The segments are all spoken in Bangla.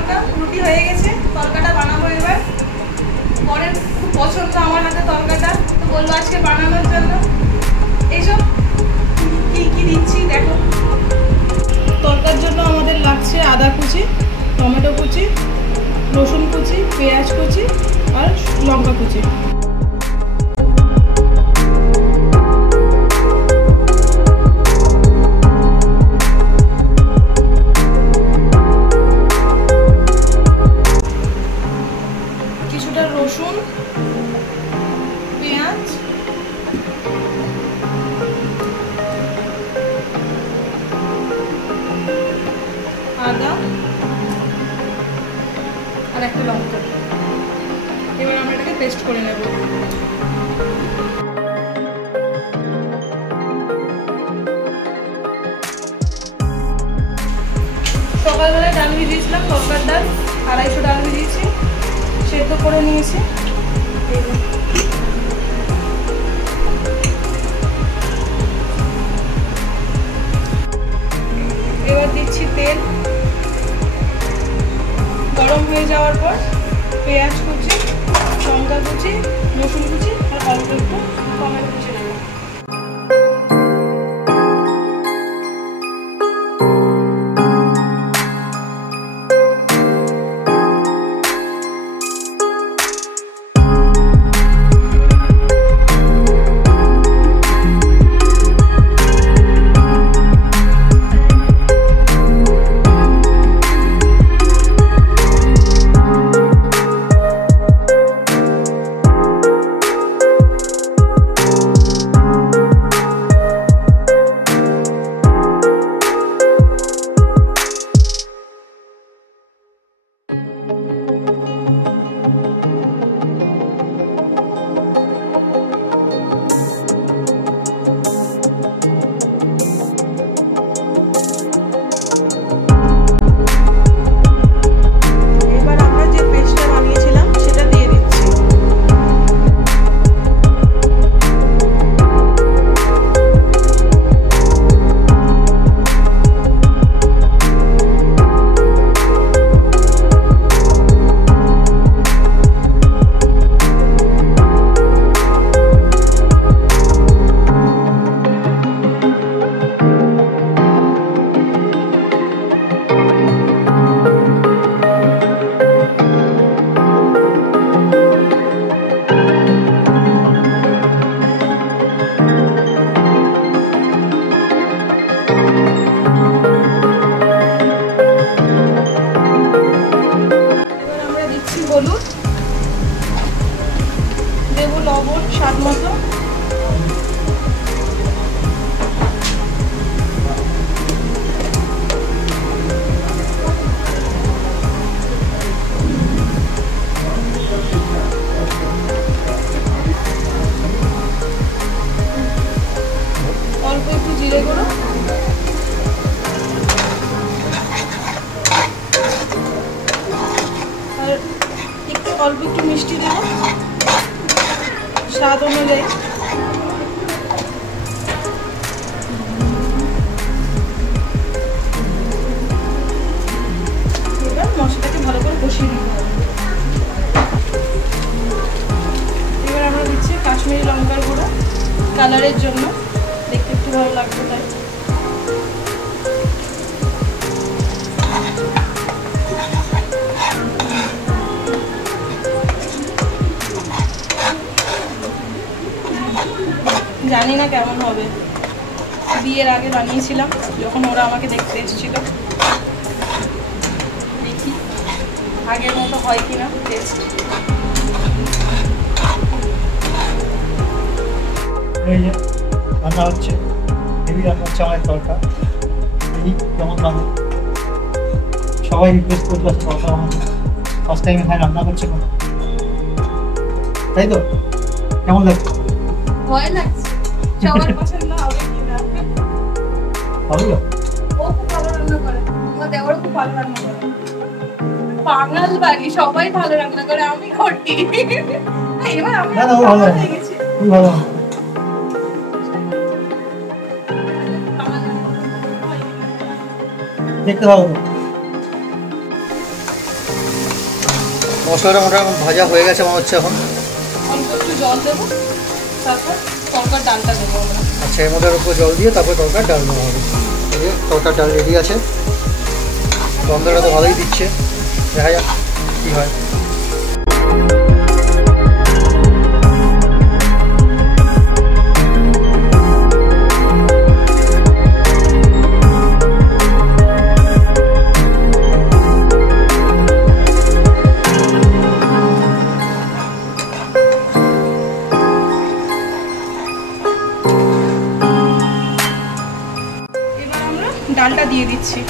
তরকা রুটি হয়ে গেছে, তরকাটা বানাবো এবার। পরের খুব পছন্দ আমার হাতে তরকাটা, তো বলবো আজকে বানানোর জন্য। এইসব কি কি দিচ্ছি দেখো। তরকার জন্য আমাদের লাগছে আদা কুচি, টমেটো কুচি, রসুন কুচি, পেঁয়াজ কুচি আর লঙ্কা কুচি। কিছুটা রসুন, পেঁয়াজ, আদা আর একটা লঙ্কা। এবার আমরা এটাকে পেস্ট করে নেব। সকালবেলায় ডাল ভিজিয়েছিলাম, তরকার ডাল 250 ডাল ভিজিয়েছি, সেদ্ধ করে নিয়েছি। এবার দিচ্ছি তেল। গরম হয়ে যাওয়ার পর পেঁয়াজ কুচি, লঙ্কা কুচি, রসুন কুচি আর অল্প একটু টমেটো কুচি দেবো। হলুদ দেবো, লবণ স্বাদ মতো, অল্প একটু জিরে গুঁড়ো, আর অল্প একটু মিষ্টি দেব স্বাদ অনুযায়ী। এবার মশলাটাকে ভালো করে কষিয়ে নিতে হবে। এবার আমরা দিচ্ছি কাশ্মীরি লঙ্কার গুঁড়ো কালারের জন্য, দেখতে একটু ভালো লাগবে তাই। জানি না কেমন হবে, বিয়ের আগে বানিয়েছিলাম যখন ওরা আমাকে দেখতে এসেছিল, দেখি আগের মতো হয় কিনা টেস্ট। এই যে রান্না হচ্ছে, হেভি রান্না হচ্ছে আমার তরকা। এই কেমন বানাবে, সবাই রিকোয়েস্ট করতে পারছে তরকা বানানো, ফার্স্ট টাইম এখানে রান্না করছে কোনো, তাই তো? কেমন লাগছে? ভয় লাগছে, সবার পছন্দ হবে কিনা। ভালো ও খুব ভালো রান্না করে, আমার দেওয়ারও খুব ভালো রান্না করে। বাঙাল বাড়ি সবাই ভালো রান্না করে, আমি করি। এবার আমি ভালো হয়ে গেছি, খুব ভালো। দেখতে ভালো। মশলাটা মোটামুটি ভাজা হয়ে গেছে মনে হচ্ছে। এখন অল্প একটু জল দেবো, তারপর তরকার ডালটা দেবো আমরা। আচ্ছা, এর মধ্যে উপর জল দিয়ে তারপর তরকার ডাল দেওয়া হবে। এই যে তরকার ডাল রেডি আছে, গন্ধটা তো ভালোই দিচ্ছে, দেখা যাক কী হয়। ডালটা দিয়ে দিচ্ছি।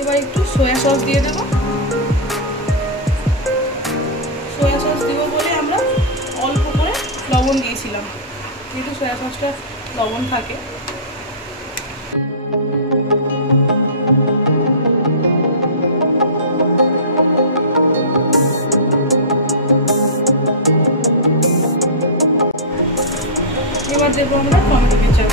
এবার একটু সয়া সস দিয়ে দেবো। সয়া সস দিব বলে আমরা অল্প করে লবণ দিয়েছিলাম, যেহেতু সয়া সসটা লবণ থাকে। এবার দেবো আমরা টমেটো কেচাপ।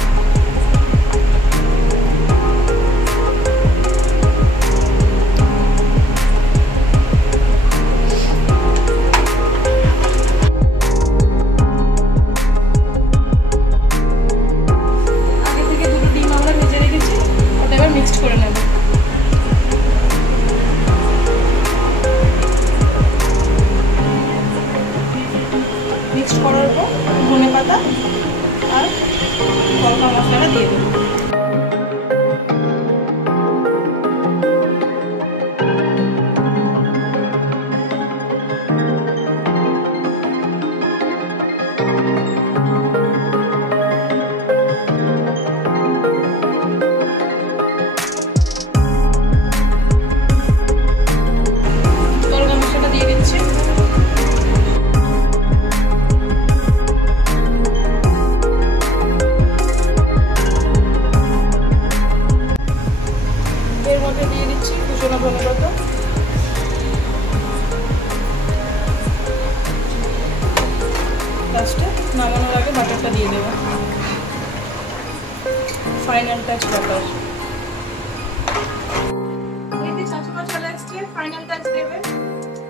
মিক্সড করে নেব। মিক্সড করার পর ধনে পাতা আর তরকা মশলাটা দিয়ে দেব। এর মধ্যে দিয়ে দিচ্ছি কুচনো ধনে পাতা, লাস্টে নামানোর আগে বাটারটা দিয়ে দেবো। Final touch butter. এই যে শাশুড়ি চলে আসছে, ফাইনাল টাচ দেবে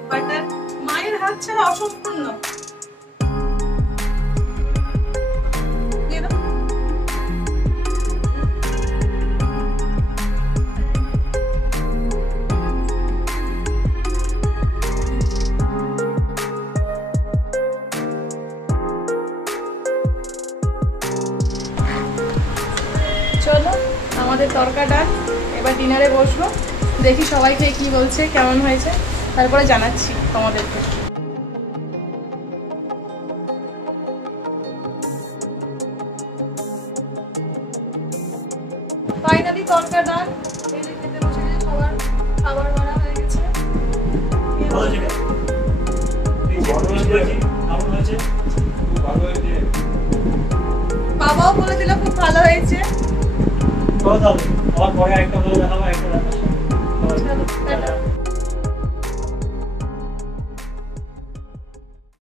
বাটার। মায়ের হাত ছাড়া অসম্পূর্ণ। চলো আমাদের তরকা ডাল, এবার ডিনারে বসবো। দেখি সবাই খেয়ে কি বলছে, কেমন হয়েছে, তারপরে জানাচ্ছি তোমাদেরকে। ফাইনালি তরকা ডাল এই যে খেতে বসে গেছে, সবার খাবার বাড়া হয়ে গেছে। বাবাও বলে দিল খুব ভালো হয়েছে। আমার পরে একটা দেখাবো, একটা